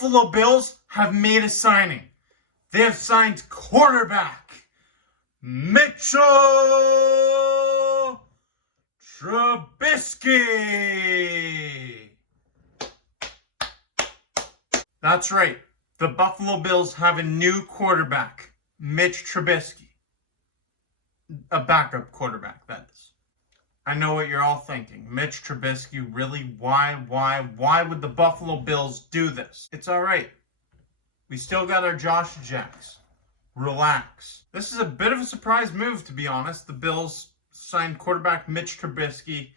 Buffalo Bills have made a signing. They have signed quarterback Mitchell Trubisky. That's right. The Buffalo Bills have a new quarterback, Mitch Trubisky. A backup quarterback, that is. I know what you're all thinking. Mitch Trubisky, really? Why would the Buffalo Bills do this? It's all right. We still got our Josh Jacks. Relax. This is a bit of a surprise move, to be honest. The Bills signed quarterback Mitch Trubisky,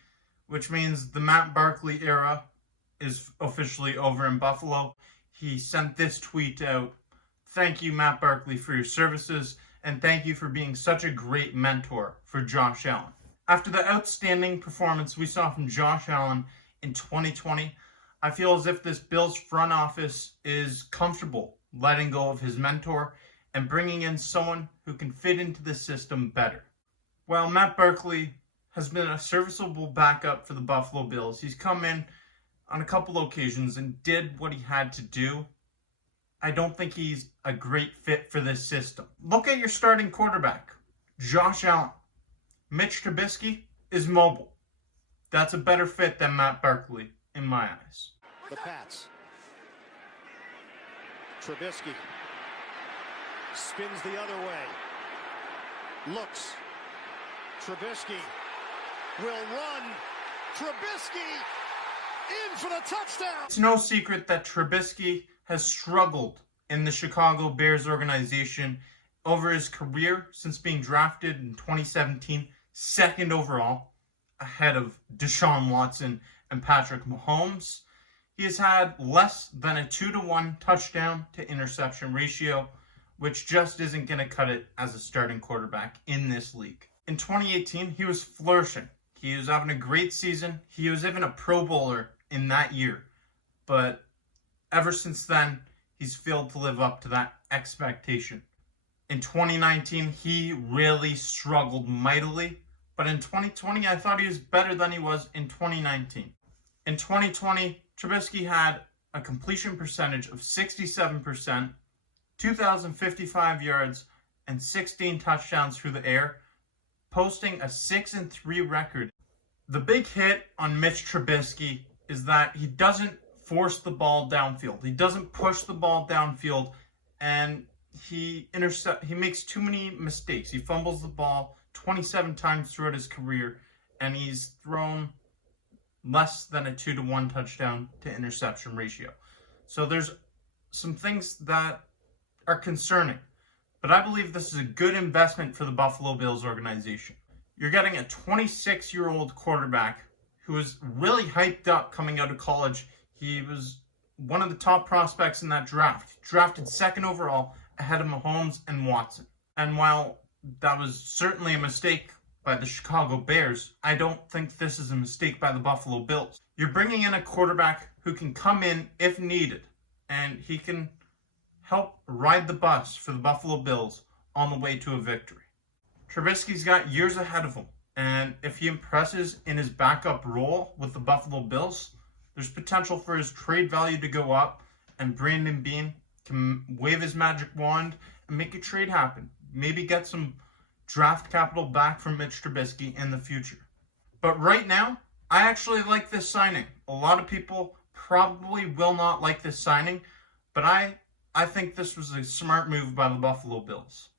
which means the Matt Barkley era is officially over in Buffalo. He sent this tweet out. Thank you, Matt Barkley, for your services, and thank you for being such a great mentor for Josh Allen. After the outstanding performance we saw from Josh Allen in 2020, I feel as if this Bills front office is comfortable letting go of his mentor and bringing in someone who can fit into the system better. While Matt Barkley has been a serviceable backup for the Buffalo Bills, he's come in on a couple occasions and did what he had to do. I don't think he's a great fit for this system. Look at your starting quarterback, Josh Allen. Mitch Trubisky is mobile. That's a better fit than Matt Barkley in my eyes. The Pats. Trubisky spins the other way. Looks. Trubisky will run. Trubisky in for the touchdown. It's no secret that Trubisky has struggled in the Chicago Bears organization over his career since being drafted in 2017, second overall, ahead of Deshaun Watson and Patrick Mahomes. He has had less than a 2-to-1 touchdown to interception ratio, which just isn't going to cut it as a starting quarterback in this league. In 2018, he was flourishing. He was having a great season. He was even a Pro Bowler in that year. But ever since then, he's failed to live up to that expectation. In 2019, he really struggled mightily. But in 2020, I thought he was better than he was in 2019. In 2020, Trubisky had a completion percentage of 67%, 2,055 yards, and 16 touchdowns through the air, posting a 6-3 record. The big hit on Mitch Trubisky is that he doesn't force the ball downfield. He doesn't push the ball downfield, and he makes too many mistakes. He fumbles the ball 27 times throughout his career, and he's thrown less than a 2-to-1 touchdown to interception ratio. So there's some things that are concerning, but I believe this is a good investment for the Buffalo Bills organization. You're getting a 26-year-old quarterback who was really hyped up coming out of college. He was one of the top prospects in that draft, drafted second overall ahead of Mahomes and Watson. And while that was certainly a mistake by the Chicago Bears, I don't think this is a mistake by the Buffalo Bills. You're bringing in a quarterback who can come in if needed, and he can help ride the bus for the Buffalo Bills on the way to a victory. Trubisky's got years ahead of him, and if he impresses in his backup role with the Buffalo Bills, there's potential for his trade value to go up, and Brandon Beane can wave his magic wand and make a trade happen. Maybe get some draft capital back from Mitch Trubisky in the future. But right now, I actually like this signing. A lot of people probably will not like this signing, but I think this was a smart move by the Buffalo Bills.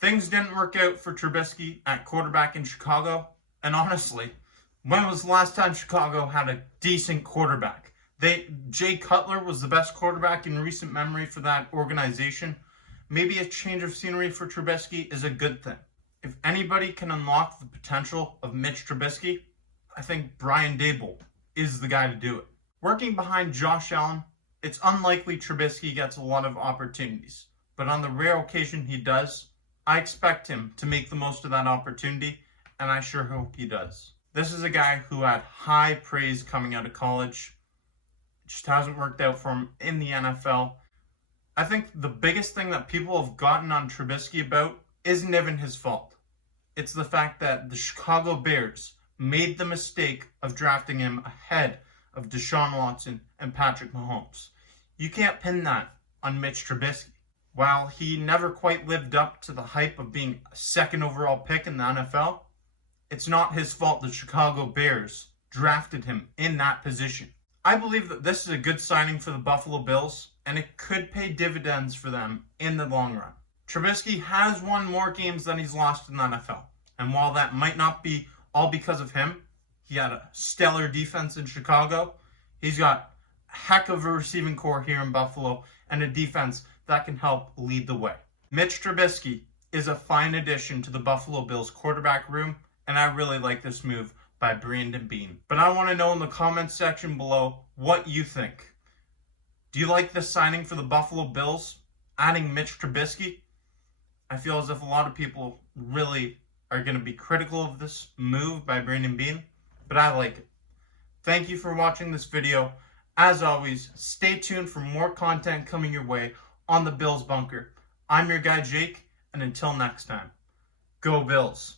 Things didn't work out for Trubisky at quarterback in Chicago, and honestly, when was the last time Chicago had a decent quarterback? Jay Cutler was the best quarterback in recent memory for that organization. Maybe a change of scenery for Trubisky is a good thing. If anybody can unlock the potential of Mitch Trubisky, I think Brian Dabolls is the guy to do it. Working behind Josh Allen, it's unlikely Trubisky gets a lot of opportunities. But on the rare occasion he does, I expect him to make the most of that opportunity, and I sure hope he does. This is a guy who had high praise coming out of college. It just hasn't worked out for him in the NFL. I think the biggest thing that people have gotten on Trubisky about isn't even his fault. It's the fact that the Chicago Bears made the mistake of drafting him ahead of Deshaun Watson and Patrick Mahomes. You can't pin that on Mitch Trubisky. While he never quite lived up to the hype of being a second overall pick in the NFL, it's not his fault the Chicago Bears drafted him in that position. I believe that this is a good signing for the Buffalo Bills, and it could pay dividends for them in the long run. Trubisky has won more games than he's lost in the NFL, and while that might not be all because of him, he had a stellar defense in Chicago. He's got a heck of a receiving core here in Buffalo and a defense that can help lead the way. Mitch Trubisky is a fine addition to the Buffalo Bills quarterback room, and I really like this move by Brandon Beane. But I want to know in the comments section below what you think. Do you like this signing for the Buffalo Bills, adding Mitch Trubisky? I feel as if a lot of people really are going to be critical of this move by Brandon Beane, but I like it. Thank you for watching this video. As always, stay tuned for more content coming your way on the Bills Bunker. I'm your guy Jake, and until next time, go Bills.